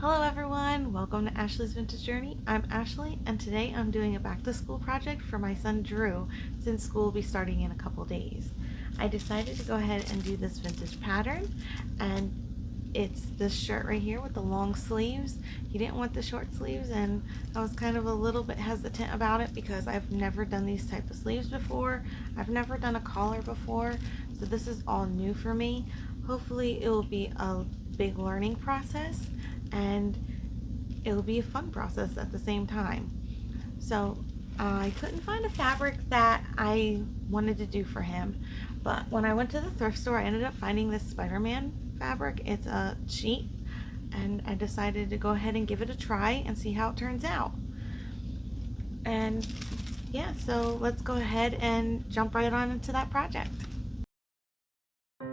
Hello everyone, welcome to Ashley's Vintage Journey. I'm Ashley and today I'm doing a back to school project for my son Drew since school will be starting in a couple days. I decided to go ahead and do this vintage pattern, and it's this shirt right here with the long sleeves. He didn't want the short sleeves and I was kind of a little bit hesitant about it because I've never done these type of sleeves before. I've never done a collar before, so this is all new for me. Hopefully it will be a big learning process and it'll be a fun process at the same time. So I couldn't find a fabric that I wanted to do for him, but when I went to the thrift store, I ended up finding this Spiderman fabric. It's a sheet, and I decided to go ahead and give it a try and see how it turns out. And yeah, so let's go ahead and jump right on into that project.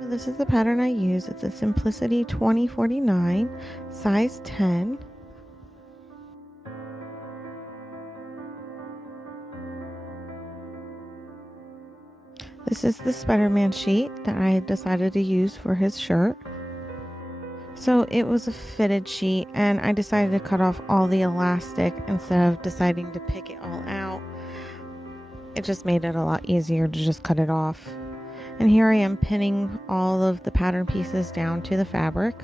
So this is the pattern I use. It's a Simplicity 2049, size 10. This is the Spider-Man sheet that I decided to use for his shirt. So it was a fitted sheet and I decided to cut off all the elastic instead of deciding to pick it all out. It just made it a lot easier to just cut it off. And here I am pinning all of the pattern pieces down to the fabric.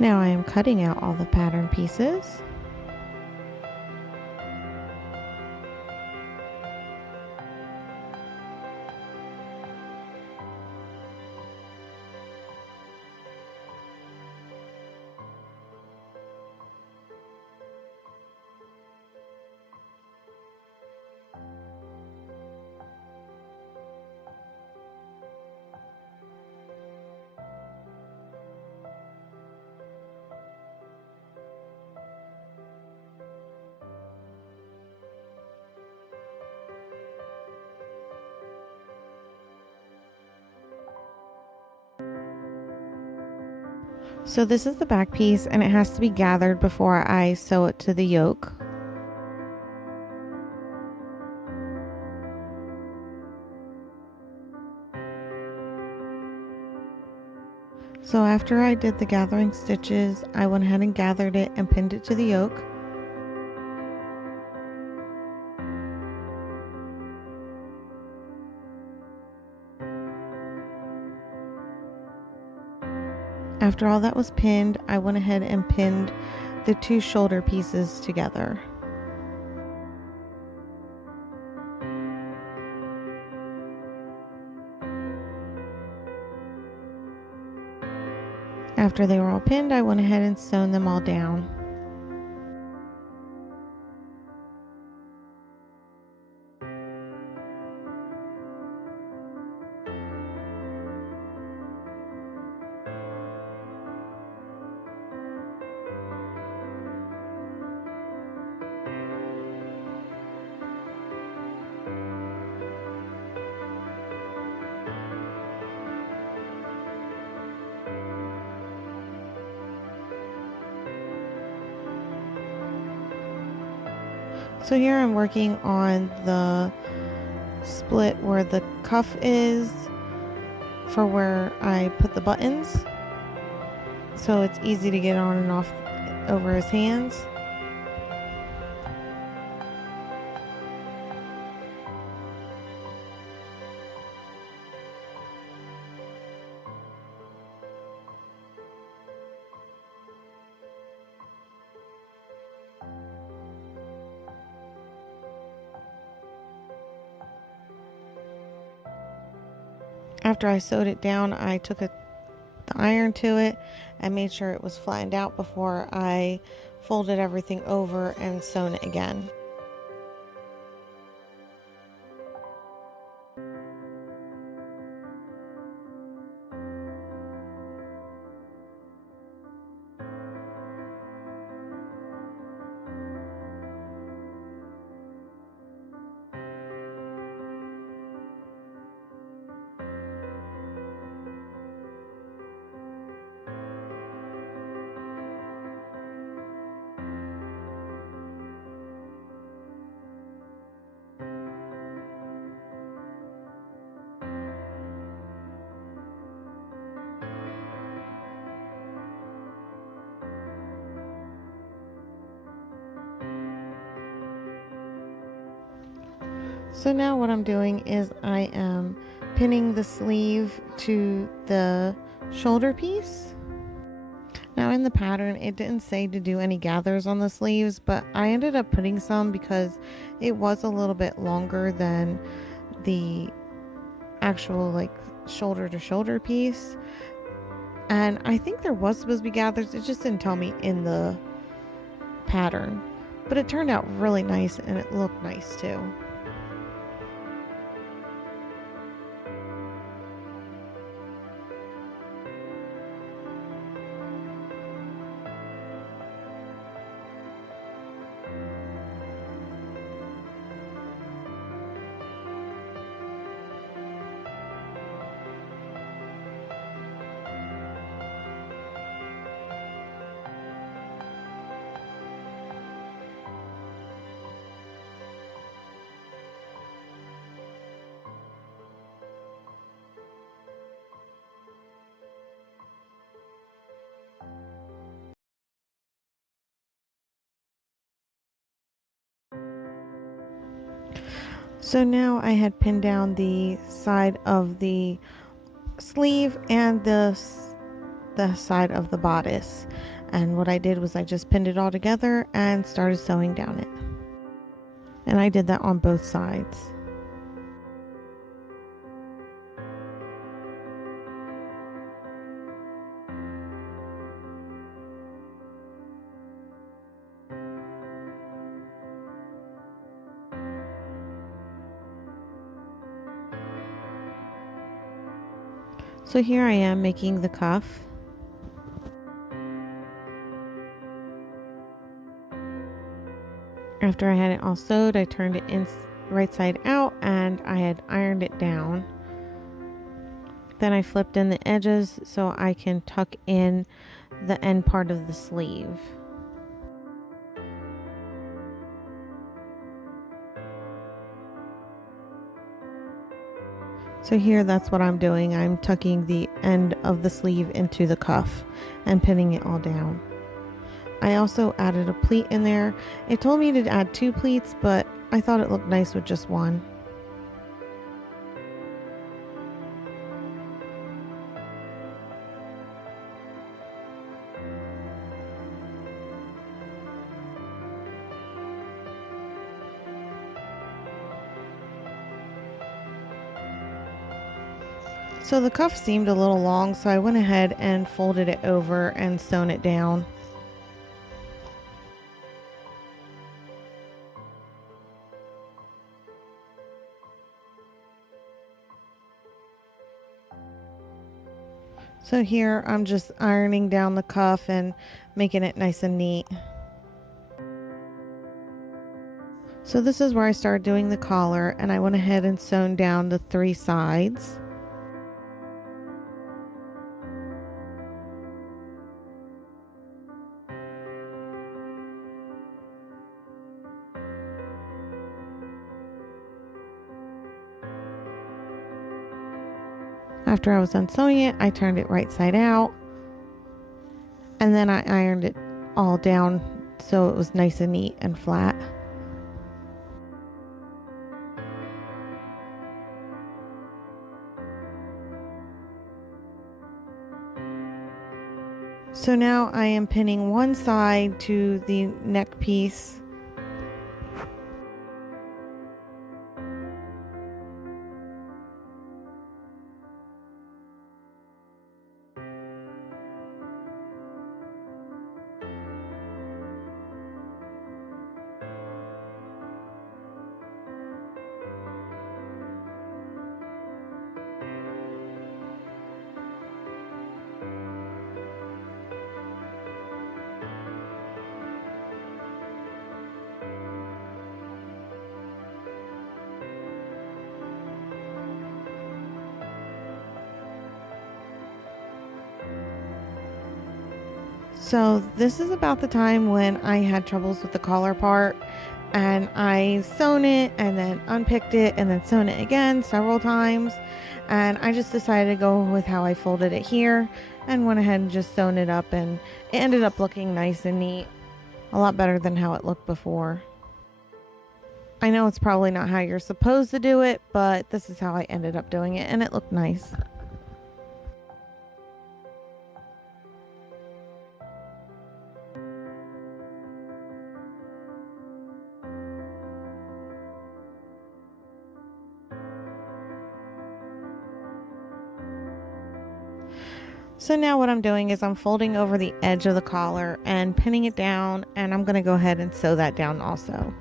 Now I am cutting out all the pattern pieces. So this is the back piece and it has to be gathered before I sew it to the yoke. So after I did the gathering stitches, I went ahead and gathered it and pinned it to the yoke. After all that was pinned, I went ahead and pinned the two shoulder pieces together. After they were all pinned, I went ahead and sewn them all down. So here I'm working on the split where the cuff is for where I put the buttons, so it's easy to get on and off over his hands. After I sewed it down, I took the iron to it and made sure it was flattened out before I folded everything over and sewn it again. So now what I'm doing is I am pinning the sleeve to the shoulder piece. Now in the pattern, it didn't say to do any gathers on the sleeves, but I ended up putting some because it was a little bit longer than the actual like shoulder to shoulder piece. And I think there was supposed to be gathers. It just didn't tell me in the pattern, but it turned out really nice and it looked nice too. So now I had pinned down the side of the sleeve and the side of the bodice, and what I did was I just pinned it all together and started sewing down it, and I did that on both sides. So here I am making the cuff. After I had it all sewed, I turned it in right side out and I had ironed it down. Then I flipped in the edges so I can tuck in the end part of the sleeve. So here, that's what I'm doing. I'm tucking the end of the sleeve into the cuff and pinning it all down. I also added a pleat in there. It told me to add 2 pleats, but I thought it looked nice with just one. So the cuff seemed a little long, so I went ahead and folded it over and sewn it down. So here I'm just ironing down the cuff and making it nice and neat. So this is where I started doing the collar, and I went ahead and sewn down the 3 sides. After I was done sewing it, I turned it right side out, and then I ironed it all down so it was nice and neat and flat. So now I am pinning one side to the neck piece. So this is about the time when I had troubles with the collar part, and I sewn it and then unpicked it and then sewn it again several times, and I just decided to go with how I folded it here and went ahead and just sewn it up, and it ended up looking nice and neat, a lot better than how it looked before. I know it's probably not how you're supposed to do it, but this is how I ended up doing it, and it looked nice. So now what I'm doing is I'm folding over the edge of the collar and pinning it down, and I'm going to go ahead and sew that down also.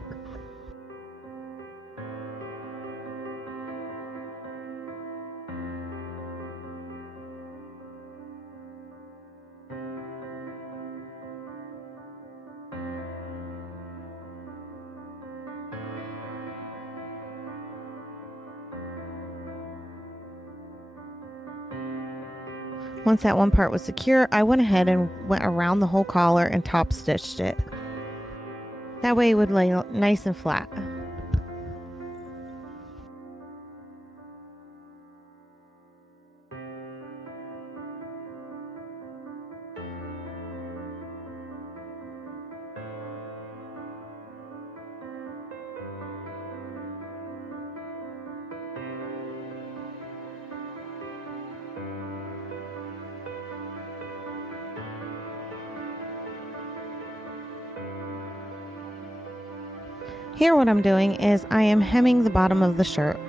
Once that one part was secure, I went ahead and went around the whole collar and top stitched it. That way it would lay nice and flat. Here what I'm doing is I am hemming the bottom of the shirt.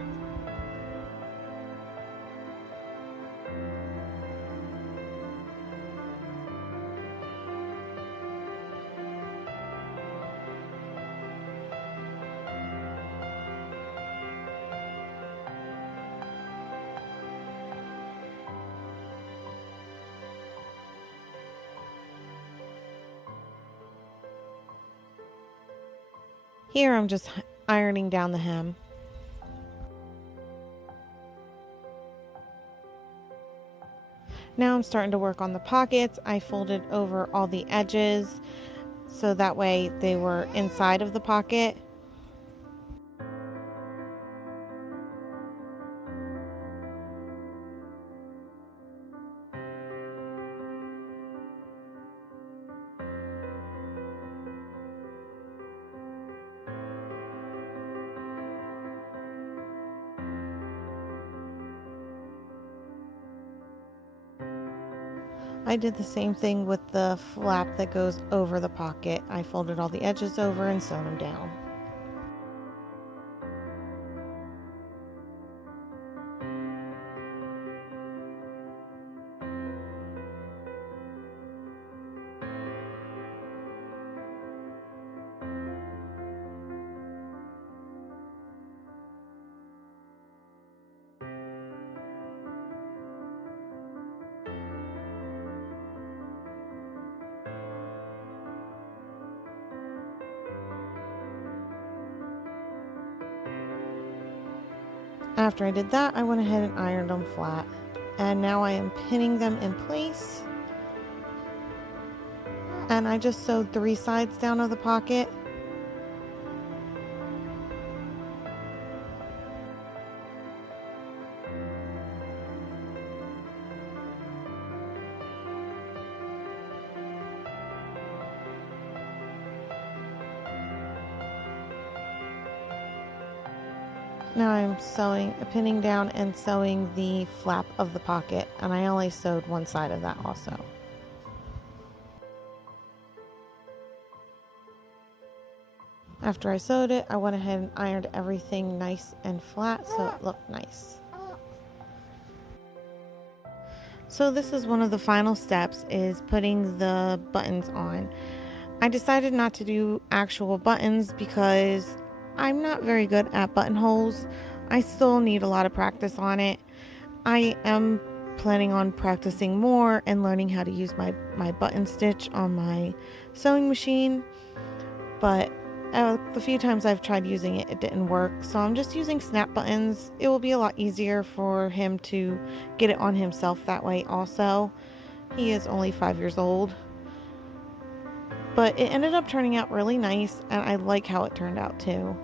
Here I'm just ironing down the hem. Now I'm starting to work on the pockets. I folded over all the edges so that way they were inside of the pocket. I did the same thing with the flap that goes over the pocket. I folded all the edges over and sewn them down. After I did that, I went ahead and ironed them flat. And now I am pinning them in place. And I just sewed 3 sides down of the pocket. Now I'm pinning down and sewing the flap of the pocket, and I only sewed one side of that also. After I sewed it, I went ahead and ironed everything nice and flat so it looked nice. So this is one of the final steps, is putting the buttons on. I decided not to do actual buttons because I'm not very good at buttonholes. I still need a lot of practice on it. I am planning on practicing more and learning how to use my button stitch on my sewing machine, but the few times I've tried using it, it didn't work. So I'm just using snap buttons. It will be a lot easier for him to get it on himself that way also. He is only 5 years old. but it ended up turning out really nice, and I like how it turned out too.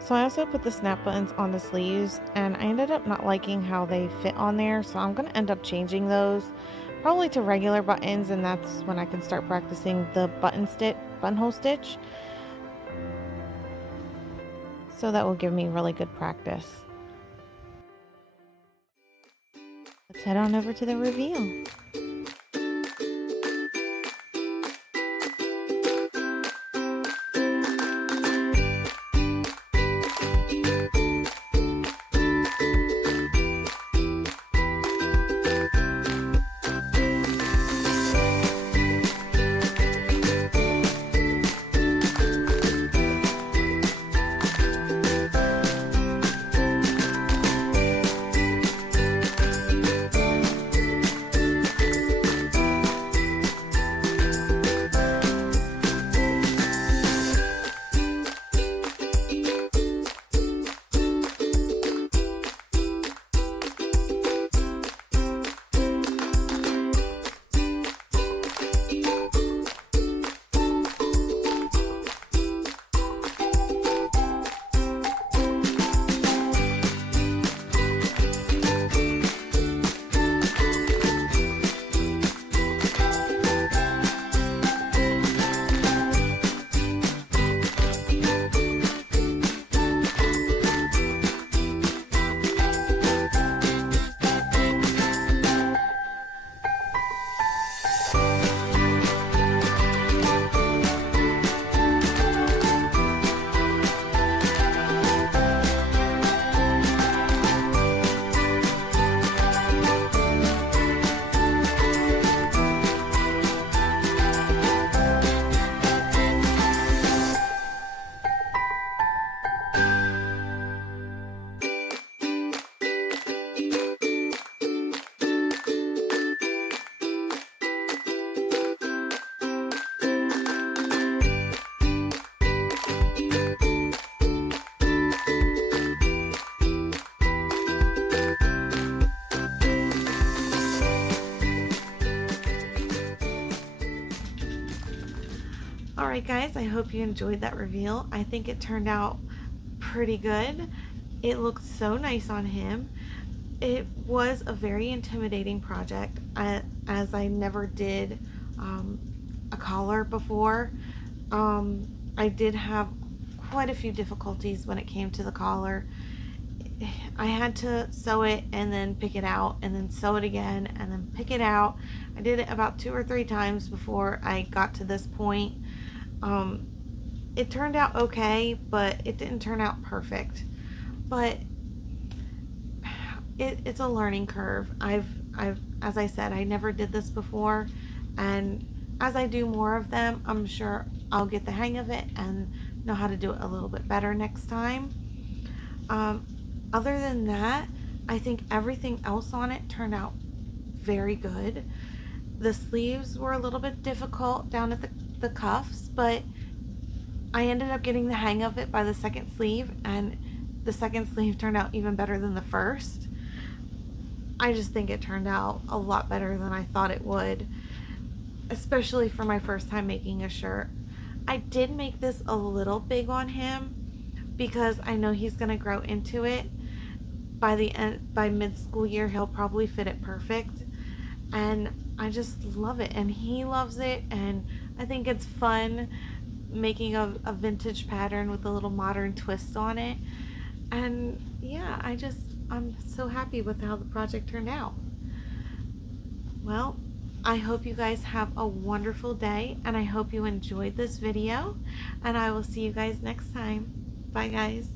So I also put the snap buttons on the sleeves, and I ended up not liking how they fit on there, so I'm going to end up changing those probably to regular buttons, and that's when I can start practicing the buttonhole stitch. So that will give me really good practice. Let's head on over to the reveal. Alright guys, I hope you enjoyed that reveal. I think it turned out pretty good. It looked so nice on him. It was a very intimidating project as I never did a collar before. I did have quite a few difficulties when it came to the collar. I had to sew it and then pick it out and then sew it again and then pick it out. I did it about 2 or 3 times before I got to this point. It turned out okay, but it didn't turn out perfect. But it's a learning curve. As I said, I never did this before, and as I do more of them, I'm sure I'll get the hang of it and know how to do it a little bit better next time. Other than that, I think everything else on it turned out very good. The sleeves were a little bit difficult down at the cuffs, but I ended up getting the hang of it by the second sleeve, and the second sleeve turned out even better than the first. I just think it turned out a lot better than I thought it would, especially for my first time making a shirt. I did make this a little big on him because I know he's gonna grow into it. By mid-school year, he'll probably fit it perfect, and I just love it, and he loves it, and I think it's fun making a vintage pattern with a little modern twist on it. And yeah, I'm so happy with how the project turned out. Well, I hope you guys have a wonderful day, and I hope you enjoyed this video, and I will see you guys next time. Bye guys.